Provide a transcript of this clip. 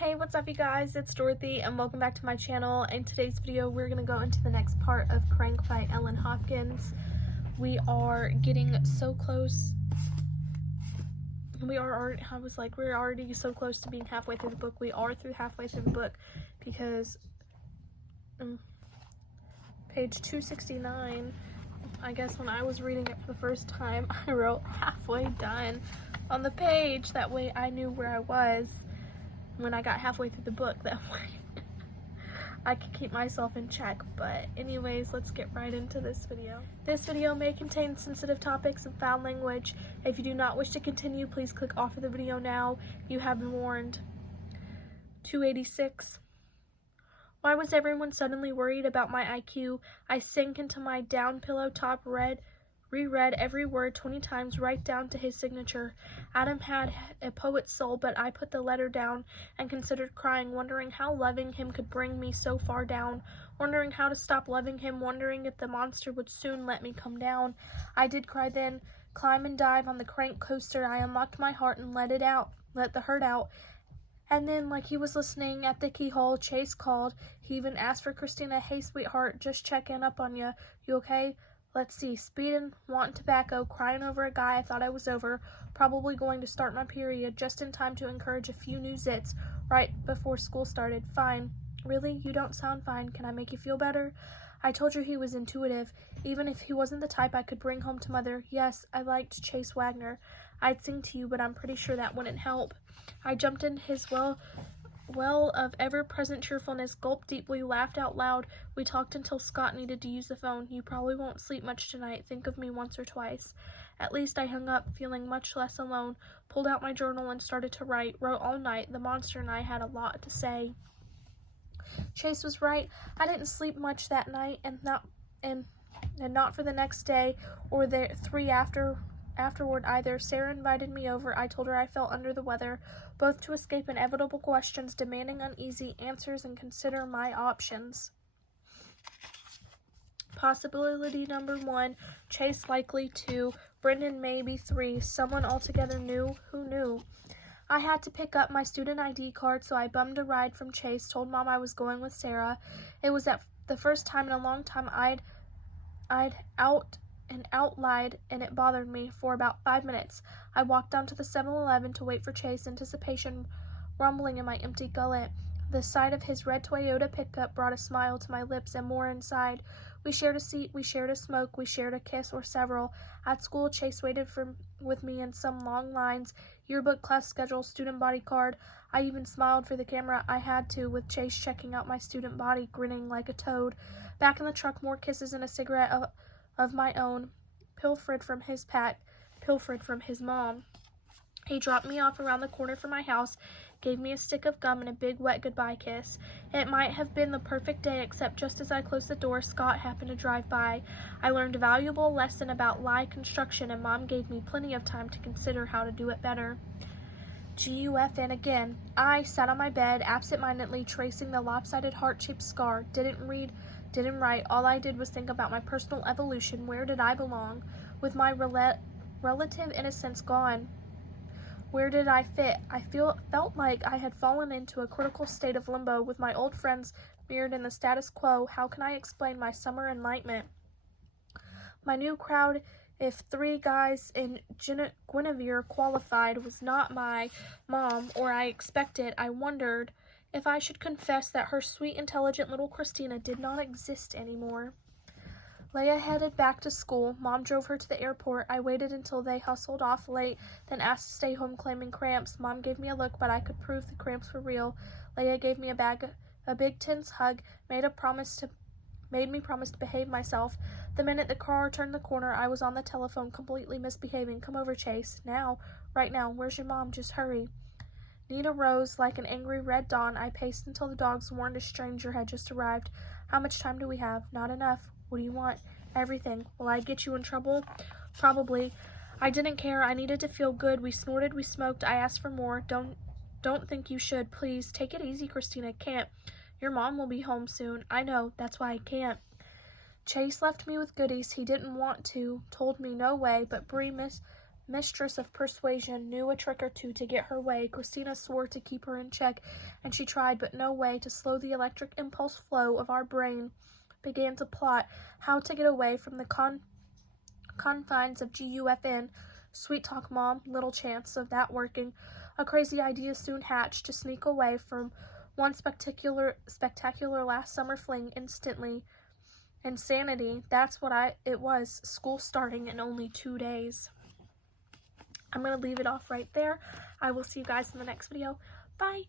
Hey, what's up you guys? It's Dorothy and welcome back to my channel. In today's video, we're going to go into the next part of Crank by Ellen Hopkins. We are getting so close. We're already so close to being halfway through the book. We are halfway through the book because page 269, I guess when I was reading it for the first time, I wrote halfway done on the page. That way I knew where I was when I got halfway through the book. That way I could keep myself in check. But anyways, let's get right into this video. This video may contain sensitive topics and foul language. If you do not wish to continue, please click off of the video now. You have been warned. 286. Why was everyone suddenly worried about my IQ? I sank into my down pillow top, reread every word 20 times, right down to his signature. Adam had a poet's soul, but I put the letter down and considered crying, wondering how loving him could bring me so far down, wondering how to stop loving him, wondering if the monster would soon let me come down. I did cry then, climb and dive on the crank coaster. I unlocked my heart and let the hurt out. And then, like he was listening at the keyhole, Chase called. He even asked for Christina. Hey, sweetheart, just checking up on you. You okay? Let's see, speeding, wanting tobacco, crying over a guy I thought I was over, probably going to start my period, just in time to encourage a few new zits right before school started. Fine. Really? You don't sound fine. Can I make you feel better? I told you he was intuitive, even if he wasn't the type I could bring home to Mother. Yes, I liked Chase Wagner. I'd sing to you, but I'm pretty sure that wouldn't help. I jumped in his well of ever-present cheerfulness, gulped deeply, laughed out loud. We talked until Scott needed to use the phone. You probably won't sleep much tonight. Think of me once or twice. At least I hung up, feeling much less alone, pulled out my journal and started to write. Wrote all night. The monster and I had a lot to say. Chase was right. I didn't sleep much that night, and not for the next day or the three afterward either. Sarah invited me over. I told her I felt under the weather, both to escape inevitable questions, demanding uneasy answers, and consider my options. Possibility number 1, Chase likely 2, Brendan maybe 3, someone altogether new. Who knew? I had to pick up my student ID card, so I bummed a ride from Chase, told Mom I was going with Sarah. It was the first time in a long time I'd outlied, and it bothered me for about 5 minutes. I walked down to the 7-Eleven to wait for Chase, anticipation rumbling in my empty gullet. The sight of his red Toyota pickup brought a smile to my lips and more inside. We shared a seat, we shared a smoke, we shared a kiss or several. At school, Chase waited with me in some long lines, yearbook, class schedule, student body card. I even smiled for the camera. I had to, with Chase checking out my student body, grinning like a toad. Back in the truck, more kisses and a cigarette of my own, pilfered from his mom. He dropped me off around the corner from my house, gave me a stick of gum and a big wet goodbye kiss. It might have been the perfect day, except just as I closed the door, Scott happened to drive by. I learned a valuable lesson about lie construction, and Mom gave me plenty of time to consider how to do it better. GUFN again. I sat on my bed, absent-mindedly tracing the lopsided heart-shaped scar. Didn't write. All I did was think about my personal evolution. Where did I belong? With my relative innocence gone, where did I fit? I felt like I had fallen into a critical state of limbo, with my old friends mirrored in the status quo. How can I explain my summer enlightenment? My new crowd, if 3 guys in Guinevere qualified, was not my mom, or I expected. I wondered if I should confess that her sweet, intelligent little Christina did not exist anymore. Leia headed back to school. Mom drove her to the airport. I waited until they hustled off late, then asked to stay home claiming cramps. Mom gave me a look, but I could prove the cramps were real. Leia gave me a big tense hug, made me promise to behave myself. The minute the car turned the corner, I was on the telephone, completely misbehaving. Come over, Chase. Now. Right now. Where's your mom? Just hurry. Nita rose like an angry red dawn. I paced until the dogs warned a stranger had just arrived. How much time do we have? Not enough. What do you want? Everything. Will I get you in trouble? Probably. I didn't care. I needed to feel good. We snorted, we smoked. I asked for more. Don't think you should. Please, take it easy, Christina. Can't. Your mom will be home soon. I know. That's why I can't. Chase left me with goodies he didn't want to. Told me no way, but Bree mistress of persuasion, knew a trick or two to get her way. Christina swore to keep her in check, and she tried, but no way to slow the electric impulse flow of our brain. Began to plot how to get away from the confines of GUFN. Sweet talk, Mom. Little chance of that working. A crazy idea soon hatched to sneak away from one spectacular last summer fling instantly. Insanity. That's what it was. School starting in only 2 days. I'm going to leave it off right there. I will see you guys in the next video. Bye.